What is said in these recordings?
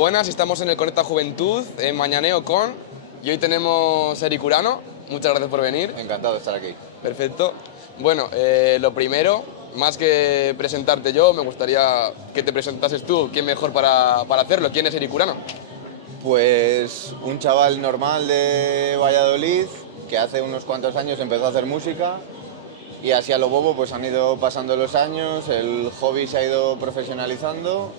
Buenas, estamos en el Conecta Juventud, en Mañaneo con... Y hoy tenemos a Eric Urano. Muchas gracias por venir. Encantado de estar aquí. Perfecto. Bueno, lo primero, más que presentarte yo, me gustaría que te presentases tú. ¿Quién mejor para hacerlo? ¿Quién es Eric Urano? Pues un chaval normal de Valladolid que hace unos cuantos años empezó a hacer música y así a lo bobo pues han ido pasando los años, el hobby se ha ido profesionalizando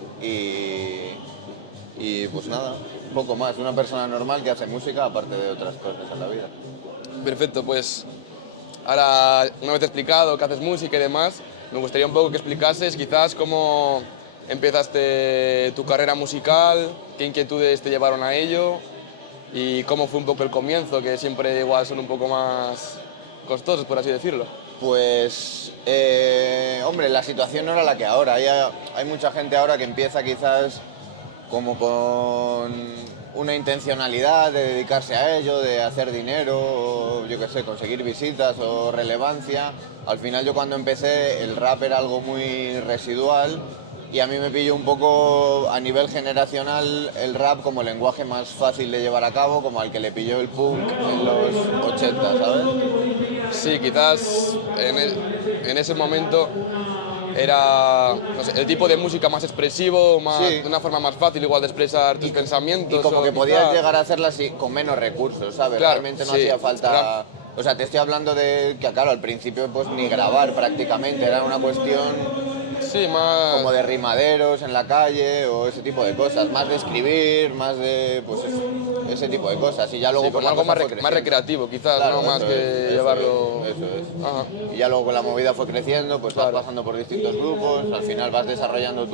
y pues nada, poco más. Una persona normal que hace música aparte de otras cosas en la vida. Perfecto, pues ahora, una vez explicado que haces música y demás, me gustaría un poco que explicases quizás cómo empezaste tu carrera musical, qué inquietudes te llevaron a ello y cómo fue un poco el comienzo, que siempre igual son un poco más costosos, por así decirlo. Pues, hombre, la situación no era la que ahora. Hay mucha gente ahora que empieza quizás como con una intencionalidad de dedicarse a ello, de hacer dinero, o, yo qué sé, conseguir visitas o relevancia. Al final yo cuando empecé el rap era algo muy residual y a mí me pilló un poco a nivel generacional el rap como el lenguaje más fácil de llevar a cabo, como al que le pilló el punk en los 80, ¿sabes? Sí, quizás en ese momento era, no sé, el tipo de música más expresivo, más, Sí. de una forma más fácil igual de expresar tus pensamientos. Y como o que podías quizás- llegar a hacerla así con menos recursos, ¿sabes? Claro, Realmente no sí. hacía falta... O sea, te estoy hablando de que, claro, al principio pues ni grabar prácticamente, era una cuestión Sí, más... como de rimaderos en la calle o ese tipo de cosas, más de escribir, más de pues ese tipo de cosas. Y ya luego Sí, pues, como la algo cosa más, fue más creciendo. recreativo, quizás, Claro, ¿no? Más eso que es, llevarlo... Eso es. Ajá. Y ya luego la movida fue creciendo, pues Claro. vas pasando por distintos grupos, al final vas desarrollando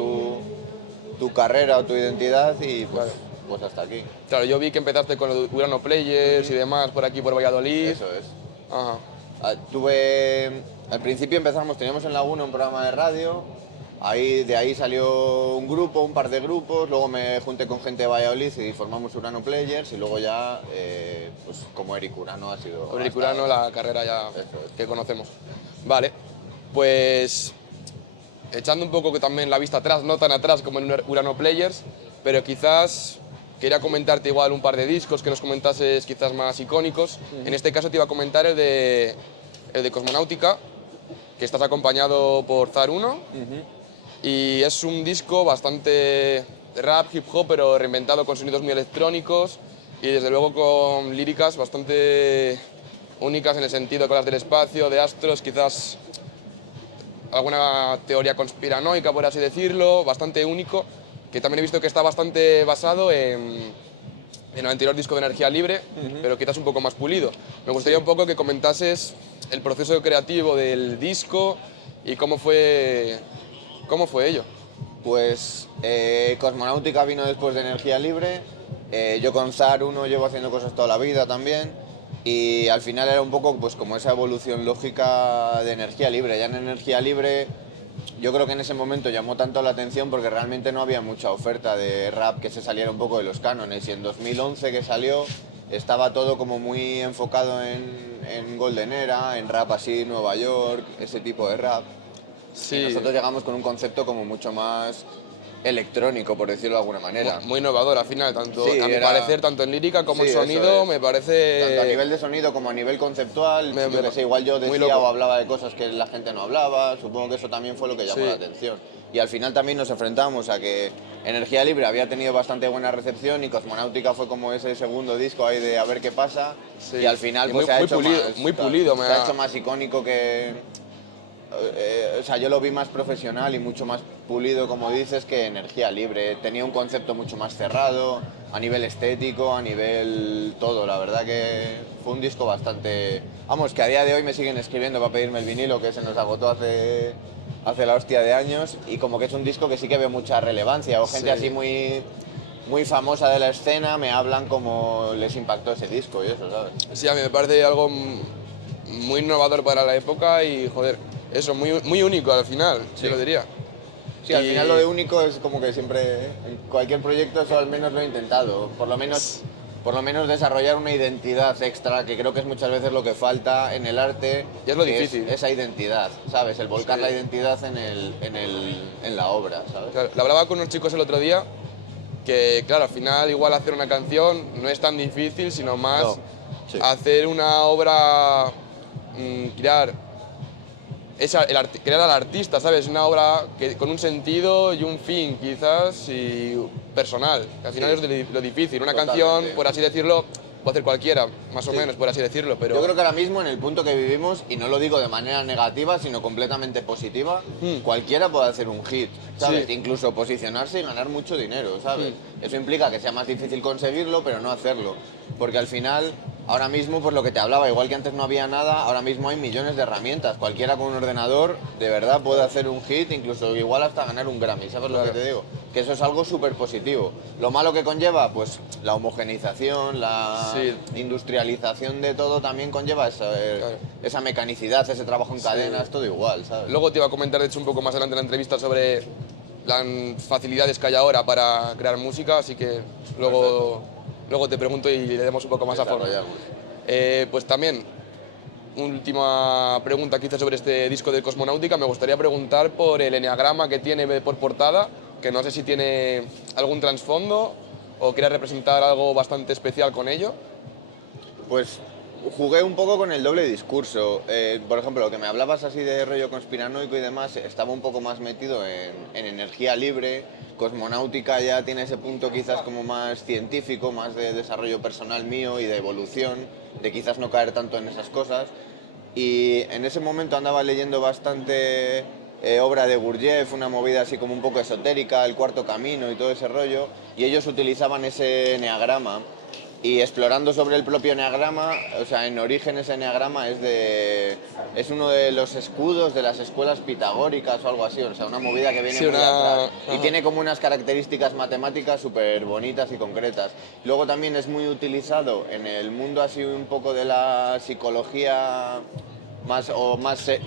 tu carrera o tu identidad y pues, Claro. pues hasta aquí. Claro, yo vi que empezaste con los Urano Players y demás por aquí, por Valladolid. Eso es. Ajá. Al principio teníamos en Laguna un programa de radio, de ahí salió un grupo, un par de grupos, luego me junté con gente de Valladolid y formamos Urano Players y luego ya, pues como Eric Urano ha sido... Con Eric hasta Urano, ahora. la carrera ya Eso es. que conocemos. Vale, pues echando un poco que también la vista atrás, no tan atrás como en Urano Players, pero quizás quería comentarte igual un par de discos que nos comentases quizás más icónicos. En este caso te iba a comentar el de Cosmonáutica, que estás acompañado por Zar 1, y es un disco bastante rap, hip hop, pero reinventado con sonidos muy electrónicos y desde luego con líricas bastante únicas en el sentido con las del espacio, de astros, quizás alguna teoría conspiranoica, por así decirlo, bastante único, que también he visto que está bastante basado en el anterior disco de Energía Libre, pero quizás un poco más pulido. Me gustaría un poco que comentases el proceso creativo del disco y cómo fue ello. Pues Cosmonáutica vino después de Energía Libre, yo con Zar 1 llevo haciendo cosas toda la vida también y al final era un poco pues como esa evolución lógica de Energía Libre. Ya en Energía Libre yo creo que en ese momento llamó tanto la atención porque realmente no había mucha oferta de rap que se saliera un poco de los cánones y en 2011 que salió estaba todo como muy enfocado en Golden Era, en rap así, Nueva York, ese tipo de rap. Sí, Y nosotros llegamos con un concepto como mucho más electrónico, por decirlo de alguna manera. muy innovador al final, tanto, Sí, a mi era- parecer, tanto en lírica como Sí, en eso sonido, es. me parece... Tanto a nivel de sonido como a nivel conceptual, Me- yo que sé, igual yo muy decía loco. o hablaba de cosas que la gente no hablaba, supongo que eso también fue lo que llamó Sí. la atención. Y al final también nos enfrentamos a que Energía Libre había tenido bastante buena recepción y Cosmonáutica fue como ese segundo disco ahí de a ver qué pasa. Sí. Y al final Y pues muy- se ha muy hecho pulido- más, muy pulido, se ha hecho más icónico que... o sea, yo lo vi más profesional y mucho más pulido, como dices, que Energía Libre. Tenía un concepto mucho más cerrado, a nivel estético, a nivel todo. La verdad que fue un disco bastante... Vamos, que a día de hoy me siguen escribiendo para pedirme el vinilo, que se nos agotó hace la hostia de años, y como que es un disco que sí que veo mucha relevancia. O gente Sí. así muy famosa de la escena me hablan como les impactó ese disco y eso, ¿sabes? Sí, a mí me parece algo muy innovador para la época y, joder, eso, muy único al final, sí lo diría. Sí, al Y- final lo de único es como que siempre, en cualquier proyecto eso al menos lo he intentado, por lo menos desarrollar una identidad extra, que creo que es muchas veces lo que falta en el arte. Y es lo que difícil. esa identidad, ¿sabes? El volcar Sí. la identidad en la obra, ¿sabes? Claro, lo hablaba con unos chicos el otro día que claro, al final igual hacer una canción no es tan difícil, sino más No, sí. hacer una obra, crear, crear al artista, ¿sabes? Una obra con un sentido y un fin, quizás, y personal, que al final Sí. es lo difícil. Una Totalmente. canción, por así decirlo, puede hacer cualquiera, más o Sí. menos, por así decirlo, pero... Yo creo que ahora mismo, en el punto que vivimos, y no lo digo de manera negativa, sino completamente positiva, cualquiera puede hacer un hit, ¿sabes? Sí. Incluso posicionarse y ganar mucho dinero, ¿sabes? Eso implica que sea más difícil conseguirlo, pero no hacerlo. Porque al final, ahora mismo, por lo que te hablaba, igual que antes no había nada, ahora mismo hay millones de herramientas. Cualquiera con un ordenador, de verdad, puede hacer un hit, incluso igual hasta ganar un Grammy, ¿sabes lo que te digo? Que eso es algo súper positivo. Lo malo que conlleva, pues la homogenización, la Sí. industrialización de todo también conlleva Claro. esa mecanicidad, ese trabajo en cadenas, todo igual, ¿sabes? Luego te iba a comentar, de hecho, un poco más adelante en la entrevista sobre las facilidades que hay ahora para crear música, así que luego te pregunto y le demos un poco más a fondo. Desarrollamos. Pues también, última pregunta que hice sobre este disco de Cosmonáutica, me gustaría preguntar por el eneagrama que tiene por portada, que no sé si tiene algún trasfondo o quiere representar algo bastante especial con ello. Pues jugué un poco con el doble discurso. Por ejemplo, lo que me hablabas así de rollo conspiranoico y demás, estaba un poco más metido en energía libre. Cosmonáutica ya tiene ese punto quizás como más científico, más de desarrollo personal mío y de evolución, de quizás no caer tanto en esas cosas. Y en ese momento andaba leyendo bastante obra de Gurdjieff, una movida así como un poco esotérica, el cuarto camino y todo ese rollo, y ellos utilizaban ese eneagrama. Y explorando sobre el propio eneagrama, o sea, en origen ese eneagrama es uno de los escudos de las escuelas pitagóricas o algo así, o sea, una movida que viene Sí, muy atrás. Y ajá. tiene como unas características matemáticas súper bonitas y concretas. Luego también es muy utilizado en el mundo así un poco de la psicología más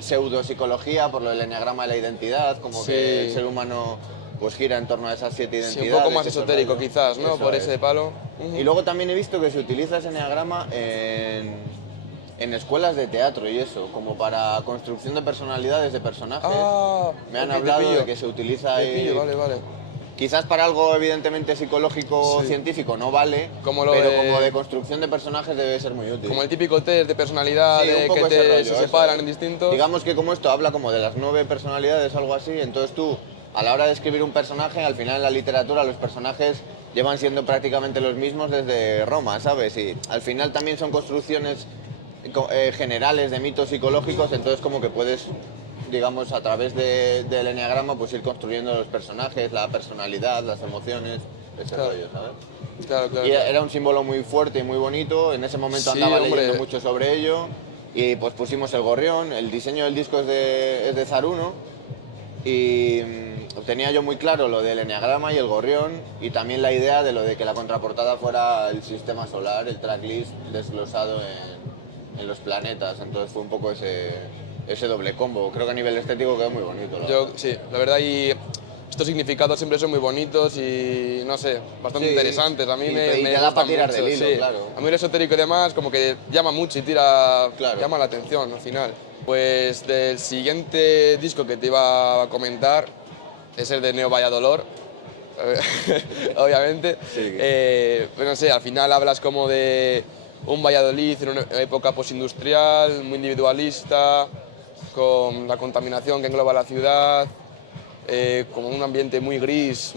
pseudopsicología, por lo del eneagrama de la identidad, como Sí. que el ser humano pues gira en torno a esas 7 Sí, identidades. un poco más ese esotérico rollo. quizás, ¿no? Eso Por es. ese palo. Y luego también he visto que se utiliza ese eneagrama en escuelas de teatro y eso, como para construcción de personalidades, de personajes. Ah, Me han ok, te hablado pillo. de que se utiliza Te ahí. pillo, vale, vale. Quizás para algo evidentemente psicológico o Sí. científico no vale, Como lo pero de- como de construcción de personajes debe ser muy útil. Como el típico test de personalidad Sí, un de poco que ese rollo, se eso separan es. en distintos. Digamos que como esto habla como de las 9 personalidades o algo así, entonces tú, a la hora de escribir un personaje, al final en la literatura los personajes llevan siendo prácticamente los mismos desde Roma, ¿sabes? Y al final también son construcciones generales de mitos psicológicos, entonces como que puedes, digamos, a través del eneagrama, pues ir construyendo los personajes, la personalidad, las emociones, ese Claro. rollo, ¿sabes? Claro, claro. Y era un símbolo muy fuerte y muy bonito. En ese momento Sí, andaba hombre. leyendo mucho sobre ello. Y pues pusimos el gorrión. El diseño del disco es de Zaruno. Y tenía yo muy claro lo del eneagrama y el gorrión. Y también la idea de lo de que la contraportada fuera el sistema solar, el tracklist desglosado en los planetas. Entonces fue un poco ese doble combo. Creo que a nivel estético quedó muy bonito. Sí, la verdad, y estos significados siempre son muy bonitos y, no sé, bastante Sí, interesantes. A mí y me, te me da gustan pa' tirar mucho, del hilo, sí. claro. A mí el esotérico y demás como que llama mucho y tira, Claro. llama la atención al final. Pues del siguiente disco que te iba a comentar es el de Neo Valladolor, obviamente. Sí. Pues no sé, al final hablas como de un Valladolid en una época postindustrial, muy individualista, con la contaminación que engloba la ciudad, como un ambiente muy gris,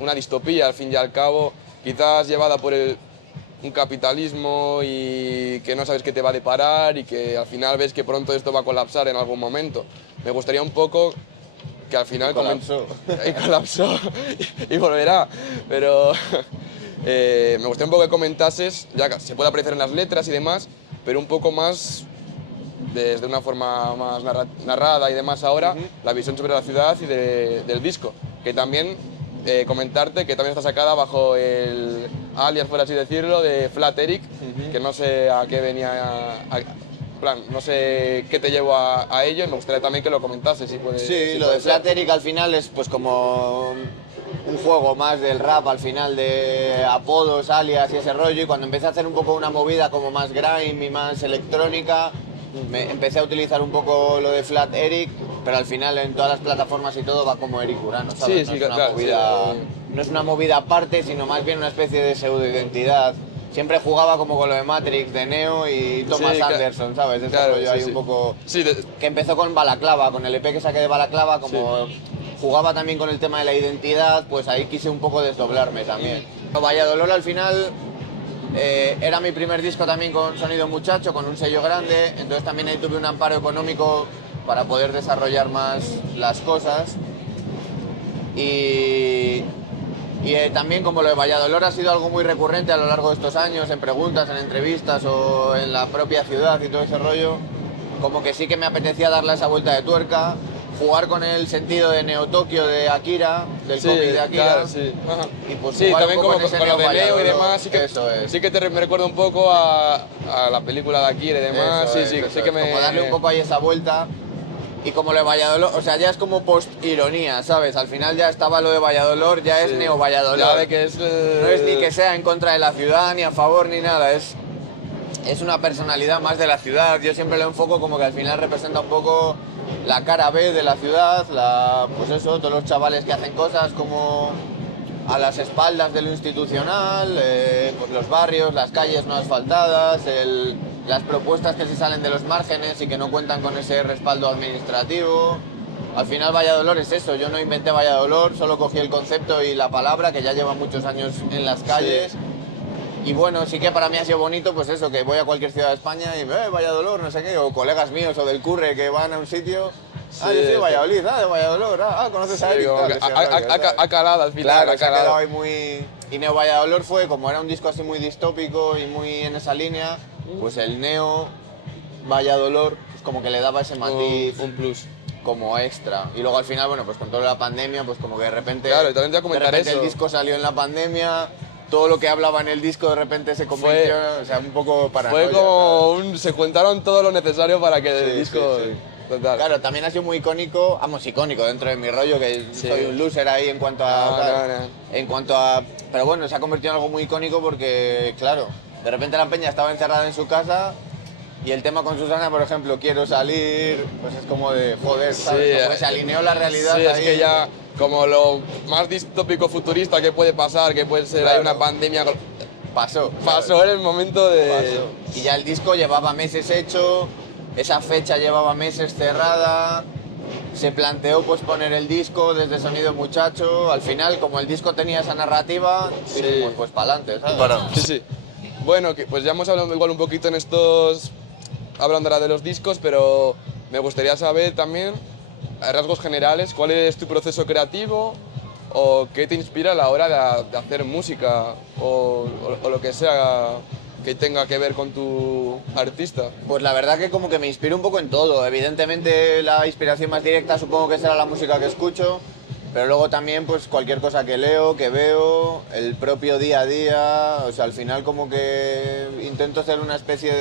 una distopía al fin y al cabo, quizás llevada por un capitalismo y que no sabes qué te va a deparar y que al final ves que pronto esto va a colapsar en algún momento. Me gustaría un poco que al final Colapsó. y colapsó y volverá, pero me gustaría un poco que comentases, ya que se puede apreciar en las letras y demás, pero un poco más desde una forma más narrada y demás ahora, la visión sobre la ciudad y del disco. Que también comentarte que también está sacada bajo el alias, por así decirlo, de Flat Eric, que no sé a qué venía, en plan, no sé qué te llevó a ello y me gustaría también que lo comentases. Si puede, Sí, si lo puede de ser. Flat Eric al final es pues como un juego más del rap al final, de apodos, alias y ese rollo, y cuando empecé a hacer un poco una movida como más grime y más electrónica, empecé a utilizar un poco lo de Flat Eric pero al final en todas las plataformas y todo va como Eric Urano, ¿sabes? Sí, No es una claro, movida, sí. no es una movida aparte, sino más bien una especie de pseudo-identidad. Siempre jugaba como con lo de Matrix, de Neo y Thomas Sí, Anderson, ¿sabes? Ese claro, rollo sí, ahí sí. un poco... Sí, Que empezó con Balaclava, con el EP que saqué de Balaclava, como jugaba también con el tema de la identidad, pues ahí quise un poco desdoblarme también. Valladolid al final era mi primer disco también con Sonido Muchacho, con un sello grande, entonces también ahí tuve un amparo económico para poder desarrollar más las cosas. Y también como lo de Valladolid ha sido algo muy recurrente a lo largo de estos años, en preguntas, en entrevistas o en la propia ciudad y todo ese rollo, como que sí que me apetecía darle esa vuelta de tuerca, jugar con el sentido de Neo Tokio de Akira, del sí, cómic de Akira. claro, sí. Ajá. Y pues Sí, jugar un también poco como en ese con lo de Neo y Valladolid, demás, sí que, eso es. sí que me recuerda un poco a la película de Akira y demás. Eso Sí, es, sí, eso sí es. que me... Como darle un poco ahí esa vuelta. Y como lo de Valladolid, o sea, ya es como post-ironía, ¿sabes? Al final ya estaba lo de Valladolid, ya es Sí. Neo-Valladolid. Ya de que es... No es ni que sea en contra de la ciudad, ni a favor, ni nada. Es una personalidad más de la ciudad. Yo siempre lo enfoco como que al final representa un poco la cara B de la ciudad, pues eso, todos los chavales que hacen cosas como a las espaldas de lo institucional, pues los barrios, las calles no asfaltadas, las propuestas que se salen de los márgenes y que no cuentan con ese respaldo administrativo. Al final Valladolid es eso, yo no inventé Valladolid, solo cogí el concepto y la palabra que ya lleva muchos años en las calles. Y bueno, sí que para mí ha sido bonito, pues eso, que voy a cualquier ciudad de España y Valladolid, no sé qué, o colegas míos o del curre que van a un sitio. Yo soy de Valladolid, de Valladolid, conoces a Eric. como que ha calado al final. Claro, ha se ha calado. quedado ahí muy... Y Neo Valladolid fue, como era un disco así muy distópico y muy en esa línea, pues el Neo Valladolid, pues como que le daba ese matiz Un plus. como extra. Y luego al final, bueno, pues con toda la pandemia, pues como que de repente... Claro, y también te voy a comentar de repente eso. el disco salió en la pandemia, todo lo que hablaba en el disco de repente se convirtió, o sea, un poco paranoia. Fue como se juntaron todo lo necesario para que el Sí, disco... sí, sí. Total. Claro, también ha sido muy icónico, icónico dentro de mi rollo, que soy un loser ahí en cuanto a... En cuanto a... Pero bueno, se ha convertido en algo muy icónico porque, claro, de repente la peña estaba encerrada en su casa y el tema con Susana, por ejemplo, quiero salir, pues es como de joder, ¿sabes? Como que se alineó la realidad Sí, ahí. es que ya como lo más distópico futurista que puede pasar, que puede ser Claro. hay una pandemia... Pasó. Pasó en el momento de... Pasó. Y ya el disco llevaba meses hecho, esa fecha llevaba meses cerrada, se planteó pues poner el disco desde Sonido Muchacho, al final como el disco tenía esa narrativa, dijimos pues para adelante, ¿sabes? Sí, sí. Bueno, pues ya hemos hablado igual un poquito en estos... Hablando ahora de los discos, pero me gustaría saber también, a rasgos generales, cuál es tu proceso creativo o qué te inspira a la hora de hacer música o lo que sea que tenga que ver con tu artista. Pues la verdad que como que me inspiro un poco en todo. Evidentemente la inspiración más directa supongo que será la música que escucho, pero luego también pues cualquier cosa que leo, que veo, el propio día a día, o sea, al final como que intento ser una especie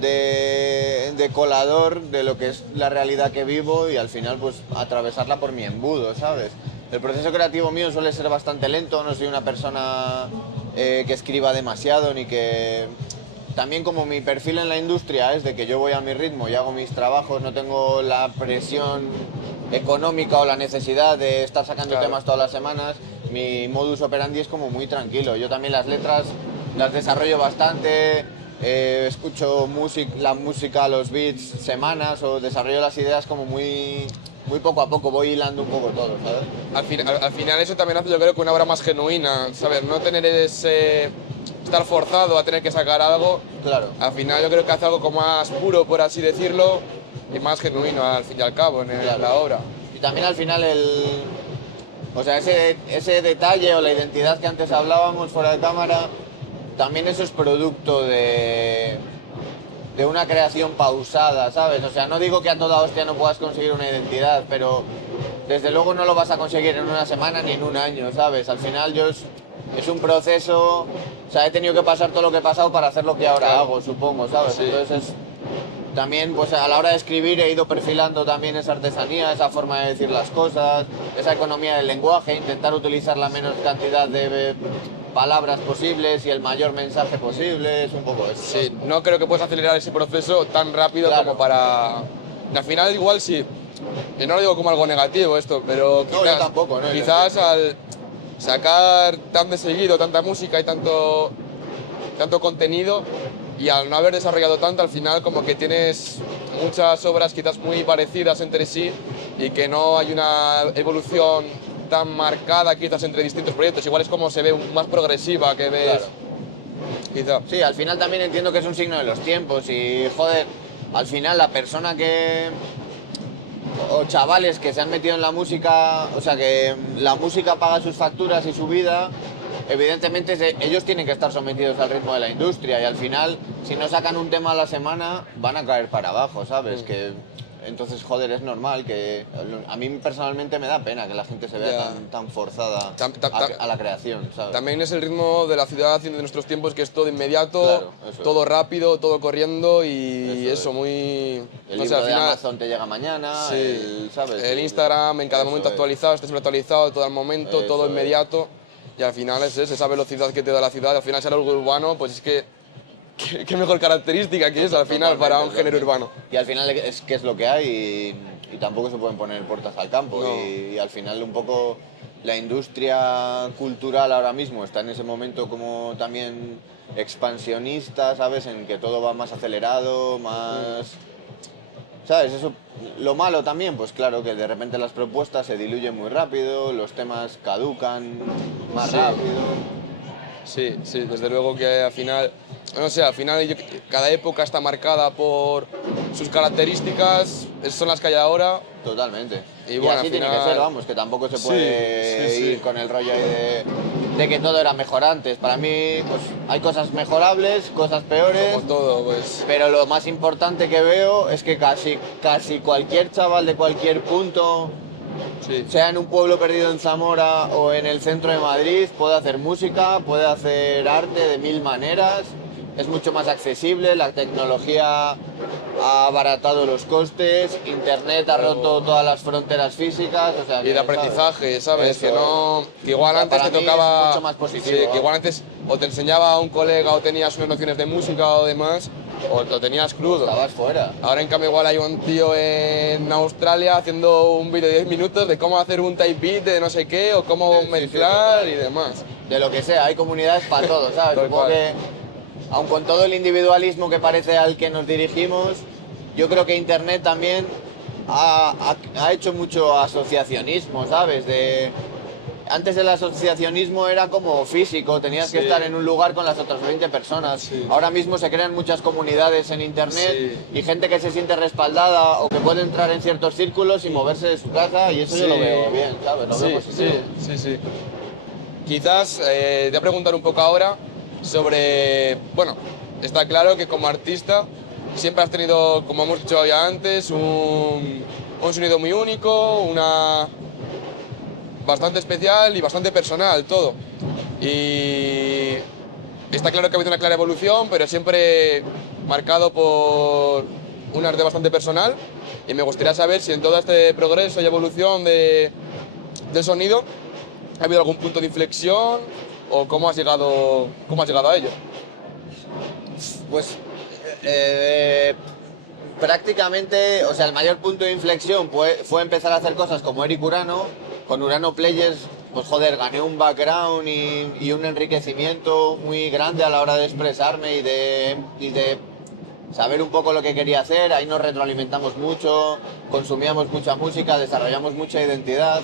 de colador de lo que es la realidad que vivo y al final pues atravesarla por mi embudo, ¿sabes? El proceso creativo mío suele ser bastante lento, no soy una persona que escriba demasiado ni que... También como mi perfil en la industria es de que yo voy a mi ritmo y hago mis trabajos, no tengo la presión económica o la necesidad de estar sacando temas todas las semanas, mi modus operandi es como muy tranquilo. Yo también las letras las desarrollo bastante, escucho la música, los beats semanas o desarrollo las ideas como muy poco a poco, voy hilando un poco todo, ¿sabes? Al final eso también hace yo creo que una obra más genuina, ¿sabes? No tener ese... estar forzado a tener que sacar algo. Claro. Al final yo creo que hace algo como más puro, por así decirlo, y más genuino al fin y al cabo en la obra. Y también al final o sea, ese detalle o la identidad que antes hablábamos fuera de cámara, también eso es producto de una creación pausada, ¿sabes? O sea, no digo que a toda hostia no puedas conseguir una identidad, pero desde luego no lo vas a conseguir en una semana ni en un año, ¿sabes? Al final es un proceso, o sea, he tenido que pasar todo lo que he pasado para hacer lo que ahora hago, supongo, ¿sabes? Sí. Entonces, también, pues a la hora de escribir he ido perfilando también esa artesanía, esa forma de decir las cosas, esa economía del lenguaje, intentar utilizar la menor cantidad de palabras posibles y el mayor mensaje posible, es un poco eso. Sí, no creo que puedas acelerar ese proceso tan rápido Claro. como para al final igual sí. Y no lo digo como algo negativo esto, pero No, yo tampoco, ¿no? quizás al sacar tan de seguido tanta música y tanto contenido y al no haber desarrollado tanto, al final como que tienes muchas obras quizás muy parecidas entre sí y que no hay una evolución tan marcada quizás entre distintos proyectos. Igual es como se ve más progresiva que ves, Claro. quizá. Sí, al final también entiendo que es un signo de los tiempos y, joder, al final la persona que... o chavales que se han metido en la música, o sea, que la música paga sus facturas y su vida, evidentemente ellos tienen que estar sometidos al ritmo de la industria y al final, si no sacan un tema a la semana, van a caer para abajo, ¿sabes? Que entonces, joder, es normal que... A mí personalmente me da pena que la gente se vea Ya. tan forzada a la creación, ¿sabes? También es el ritmo de la ciudad y de nuestros tiempos, que es todo inmediato, Claro, eso todo rápido, todo corriendo y Eso eso es. muy... El no sé, libro al de final, Amazon te llega mañana, sí, ¿sabes? el Instagram en cada Eso momento es. actualizado, está siempre actualizado, todo al momento, todo Eso es. inmediato. Y al final es esa velocidad que te da la ciudad. Al final ser algo urbano, pues es que... ¿Qué mejor característica que es al final para un género urbano? Y al final es que es lo que hay y tampoco se pueden poner puertas al campo. No. Y al final un poco la industria cultural ahora mismo está en ese momento como también expansionista, ¿sabes? En que todo va más acelerado, más... ¿Sabes? Eso, lo malo también, pues claro, que de repente las propuestas se diluyen muy rápido, los temas caducan más Sí. rápido. Sí, sí, desde luego que al final, no sé, al final cada época está marcada por sus características, esas son las que hay ahora. Totalmente. Y Y, bueno, así al tiene que final- ser, vamos, que tampoco se Sí, puede sí, ir sí. con el rollo ahí de que todo era mejor antes. Para mí, pues hay cosas mejorables, cosas peores, Como todo, pues. pero lo más importante que veo es que casi cualquier chaval de cualquier punto, Sí. sea en un pueblo perdido en Zamora o en el centro de Madrid, puede hacer música, puede hacer arte de mil maneras. Es mucho más accesible, la tecnología ha abaratado los costes, internet ha roto todas las fronteras físicas, o sea, Y de aprendizaje, ¿sabes? Eso Que no. Que igual O sea, antes para te mí tocaba. es mucho más positivo, Sí, que vamos. igual antes o te enseñaba un colega o tenías unas nociones de música o demás, o lo tenías crudo. Estabas fuera. Ahora en cambio igual hay un tío en Australia haciendo un vídeo de 10 minutos de cómo hacer un type beat de no sé qué o cómo Sí, sí, mezclar total. y demás. De lo que sea, hay comunidades para todo, ¿sabes? Tal Supongo cual. que, aun con todo el individualismo que parece al que nos dirigimos, yo creo que Internet también ha hecho mucho asociacionismo, ¿sabes? Antes el asociacionismo era como físico, tenías que Sí. estar en un lugar con las otras 20 personas. Sí. Ahora mismo se crean muchas comunidades en Internet Sí. y gente que se siente respaldada o que puede entrar en ciertos círculos y moverse de su casa y eso yo lo Sí. veo bien, ¿sabes? Lo veo Sí, positivo. sí, sí, sí. Quizás te voy a preguntar un poco ahora sobre, bueno, está claro que como artista siempre has tenido, como hemos dicho ya antes, un sonido muy único, una bastante especial y bastante personal todo. Y está claro que ha habido una clara evolución, pero siempre marcado por un arte bastante personal. Y me gustaría saber si en todo este progreso y evolución del sonido ha habido algún punto de inflexión o cómo has llegado a ello. Pues prácticamente, o sea, el mayor punto de inflexión fue empezar a hacer cosas como Eric Urano. Con Urano Players, pues joder, gané un background y un enriquecimiento muy grande a la hora de expresarme y de saber un poco lo que quería hacer. Ahí nos retroalimentamos mucho, consumíamos mucha música, desarrollamos mucha identidad.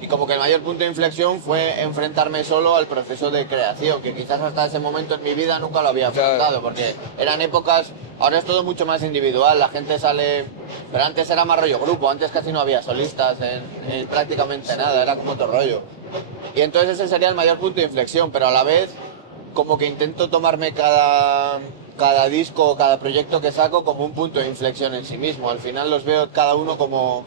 Y como que el mayor punto de inflexión fue enfrentarme solo al proceso de creación, que quizás hasta ese momento en mi vida nunca lo había Claro. afrontado, porque eran épocas, ahora es todo mucho más individual, la gente sale, pero antes era más rollo grupo, antes casi no había solistas en prácticamente nada, era como otro rollo. Y entonces ese sería el mayor punto de inflexión, pero a la vez como que intento tomarme cada disco o cada proyecto que saco como un punto de inflexión en sí mismo, al final los veo cada uno como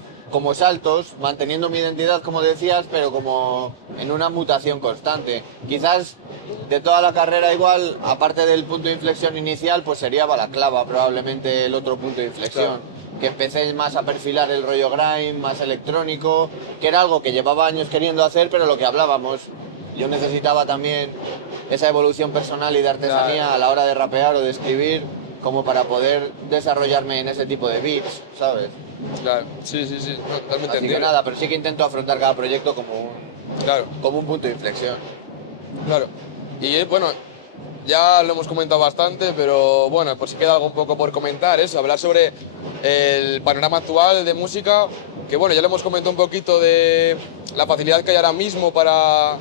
saltos, manteniendo mi identidad, como decías, pero como en una mutación constante. Quizás de toda la carrera igual, aparte del punto de inflexión inicial, pues sería Balaclava, probablemente el otro punto de inflexión. Claro. Que empecé más a perfilar el rollo grime, más electrónico, que era algo que llevaba años queriendo hacer, pero lo que hablábamos, yo necesitaba también esa evolución personal y de artesanía Claro. a la hora de rapear o de escribir, como para poder desarrollarme en ese tipo de beats, ¿sabes? Claro, sí, sí, sí, no, totalmente Así que entendible. nada, pero sí que intento afrontar cada proyecto Claro, como un punto de inflexión. claro. Y bueno, ya lo hemos comentado bastante, pero bueno, por si queda algo un poco por comentar, eso, hablar sobre el panorama actual de música, que bueno, ya lo hemos comentado un poquito de la facilidad que hay ahora mismo para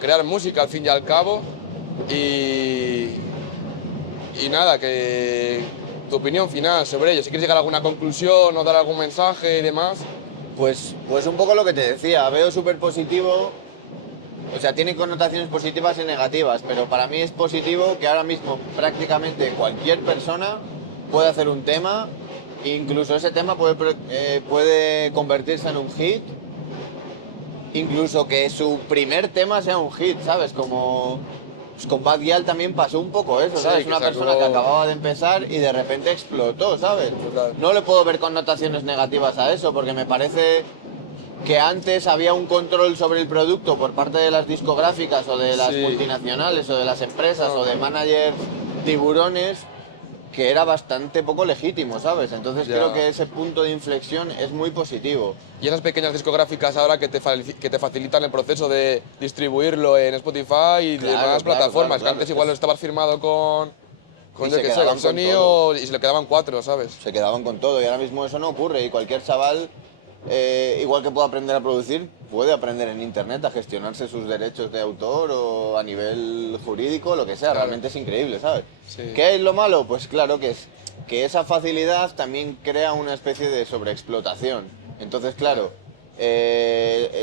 crear música al fin y al cabo. Y, y nada, que tu opinión final sobre ello, si quieres llegar a alguna conclusión o dar algún mensaje y demás. Pues un poco lo que te decía, veo súper positivo, o sea, tiene connotaciones positivas y negativas, pero para mí es positivo que ahora mismo prácticamente cualquier persona puede hacer un tema, incluso ese tema puede convertirse en un hit, incluso que su primer tema sea un hit, ¿sabes? Como pues con Bad Gyal también pasó un poco eso, Sí, ¿sabes? que Una sacó- persona que acababa de empezar y de repente explotó, ¿sabes? Total. No le puedo ver connotaciones negativas a eso, porque me parece que antes había un control sobre el producto por parte de las discográficas o de las Sí. multinacionales o de las empresas No. o de managers tiburones que era bastante poco legítimo, ¿sabes? Entonces Ya. creo que ese punto de inflexión es muy positivo. Y esas pequeñas discográficas ahora que te facilitan el proceso de distribuirlo en Spotify y Claro, demás claro, plataformas, claro, que antes claro. igual lo estabas firmado con Y yo se qué sé, quedaban con con Sony todo. y se le quedaban 4, ¿sabes? Se quedaban con todo y ahora mismo eso no ocurre y cualquier chaval, igual que puede aprender a producir, puede aprender en internet a gestionarse sus derechos de autor o a nivel jurídico, lo que sea. Claro. Realmente es increíble, ¿sabes? Sí. ¿Qué es lo malo? Pues claro que esa facilidad también crea una especie de sobreexplotación. Entonces, claro,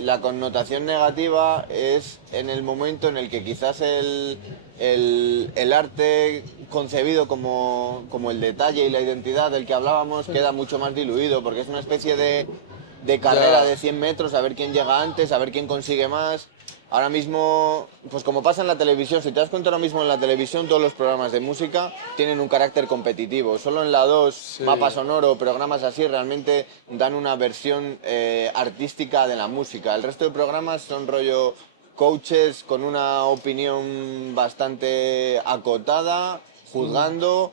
la connotación negativa es en el momento en el que quizás el arte concebido como el detalle y la identidad del que hablábamos queda mucho más diluido, porque es una especie de carrera Ya. de 100 metros, a ver quién llega antes, a ver quién consigue más. Ahora mismo, pues como pasa en la televisión, si te das cuenta ahora mismo en la televisión, todos los programas de música tienen un carácter competitivo. Solo en la 2 Sí. Mapa Sonoro, programas así, realmente dan una versión artística de la música. El resto de programas son rollo coaches con una opinión bastante acotada, juzgando,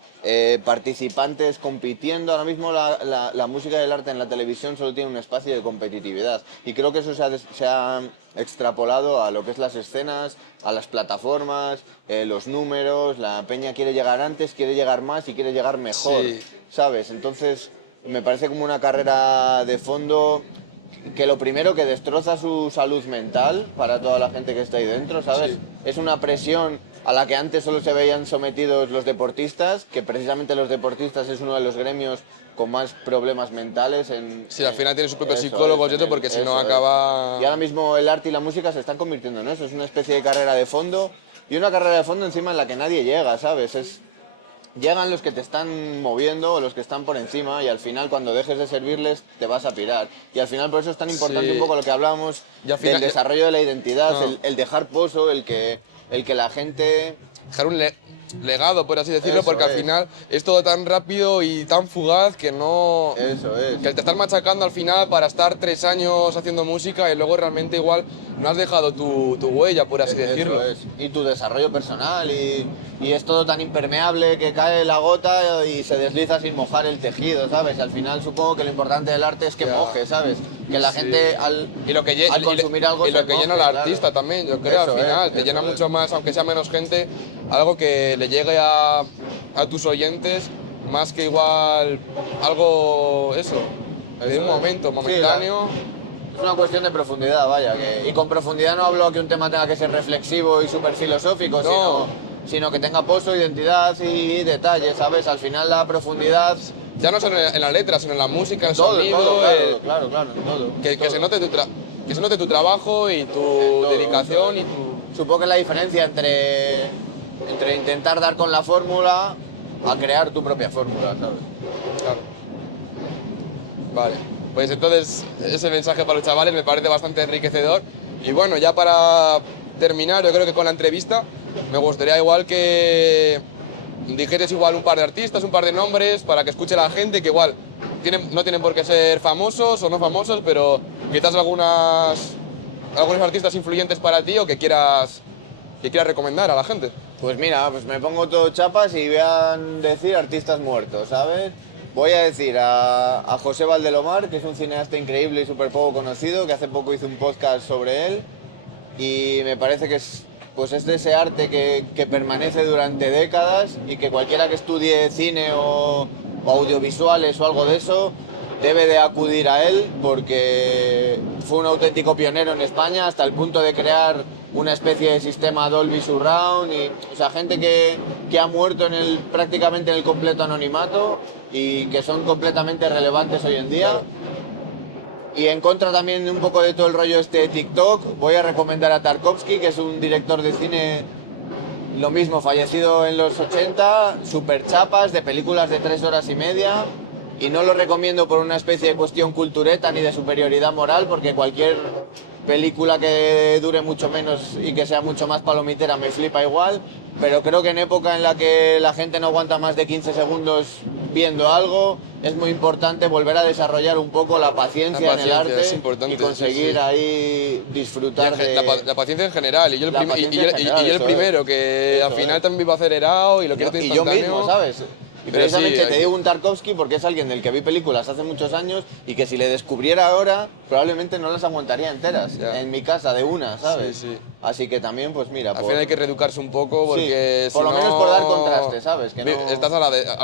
participantes compitiendo. Ahora mismo la música y el arte en la televisión solo tiene un espacio de competitividad. Y creo que eso se ha extrapolado a lo que es las escenas, a las plataformas, los números. La peña quiere llegar antes, quiere llegar más y quiere llegar mejor, Sí. ¿sabes? Entonces me parece como una carrera de fondo que lo primero que destroza su salud mental para toda la gente que está ahí dentro, ¿sabes? Sí. Es una presión a la que antes solo se veían sometidos los deportistas, que precisamente los deportistas es uno de los gremios con más problemas mentales Sí, al final tiene sus propios eso psicólogos y en eso, porque si no eso es. acaba... Y ahora mismo el arte y la música se están convirtiendo en eso, es una especie de carrera de fondo y una carrera de fondo encima en la que nadie llega, ¿sabes? Llegan los que te están moviendo o los que están por encima y al final cuando dejes de servirles te vas a pirar. Y al final por eso es tan importante Sí. un poco lo que hablamos Y al final- del desarrollo de la identidad, No. el dejar pozo, el que la gente... dejar un legado, por así decirlo, Eso porque al es. final es todo tan rápido y tan fugaz que no... Eso es. Que te estás machacando al final para estar 3 años haciendo música y luego realmente igual no has dejado tu huella, por así decirlo. Eso es. Y tu desarrollo personal y es todo tan impermeable que cae la gota y se desliza sin mojar el tejido, ¿sabes? Al final supongo que lo importante del arte es que Ya. moje, ¿sabes? Que la Sí. gente Y lo que, al consumir algo y lo se que llena moje, al claro. artista también, yo creo, Eso al es, final. Te eso llena es. mucho más, aunque sea menos gente, algo que le llegue a tus oyentes, más que igual algo, eso, de Eso un es. momento, Sí, momentáneo. Es una cuestión de profundidad, vaya. Y con profundidad no hablo que un tema tenga que ser reflexivo y súper filosófico, No. sino que tenga pozo, identidad y detalle, ¿sabes? Al final la profundidad... Ya no solo en la letra, sino en la música, el Todo, sonido, todo, claro, en todo. que todo. se note que se note tu trabajo y tu todo, dedicación todo. y tu... Supongo que la diferencia entre intentar dar con la fórmula a crear tu propia fórmula, ¿sabes? Claro. Vale. Pues entonces ese mensaje para los chavales me parece bastante enriquecedor. Y bueno, ya para terminar, yo creo que con la entrevista me gustaría igual que dijeres igual un par de artistas, un par de nombres para que escuche la gente, que igual no tienen por qué ser famosos o no famosos, pero quizás algunos artistas influyentes para ti o que quieras recomendar a la gente. Pues mira, pues me pongo todo chapas y voy a decir artistas muertos, ¿sabes? voy a decir a José Valdelomar, que es un cineasta increíble y súper poco conocido, que hace poco hizo un podcast sobre él y me parece que es de ese arte que permanece durante décadas y que cualquiera que estudie cine o audiovisuales o algo de eso debe de acudir a él porque fue un auténtico pionero en España hasta el punto de crear una especie de sistema Dolby Surround y, o sea, gente que ha muerto prácticamente en el completo anonimato y que son completamente relevantes hoy en día. Y en contra también un poco de todo el rollo este de TikTok, voy a recomendar a Tarkovsky, que es un director de cine, lo mismo, fallecido en los 80, super chapas, de películas de 3 horas y media. Y no lo recomiendo por una especie de cuestión cultureta ni de superioridad moral, porque cualquier película que dure mucho menos y que sea mucho más palomitera me flipa igual, pero creo que en época en la que la gente no aguanta más de 15 segundos viendo algo, es muy importante volver a desarrollar un poco la paciencia en el arte y conseguir ahí disfrutar de... La paciencia en general, y yo el primero, que Eso al final es. también vivo acelerado y lo quiero Y yo instantáneo. mismo, ¿sabes? Y Pero precisamente sí, te digo un Tarkovsky porque es alguien del que vi películas hace muchos años y que si le descubriera ahora probablemente no las aguantaría enteras Ya. en mi casa de una, ¿sabes? Sí, sí. Así que también, pues mira, Al final hay que reeducarse un poco porque Sí, por si lo menos no- por dar contraste, ¿sabes? Que no... al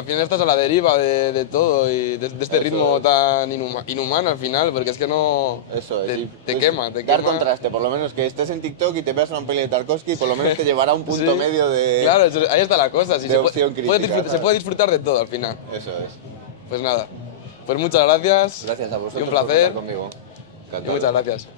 final estás a la deriva de todo y de este Eso ritmo es. tan inhumano al final, porque es que no... Eso es. Y, Te pues, quema, te dar quema. contraste, por lo menos que estés en TikTok y te veas una peli de Tarkovsky, por lo menos te llevará a un punto Sí. medio de... Claro, ahí está la cosa. de opción crítica, se ¿sabes? puede disfrutar de todo al final. Eso es. Pues nada, pues muchas gracias. Gracias a vosotros Y un por placer. contar conmigo. Y muchas gracias.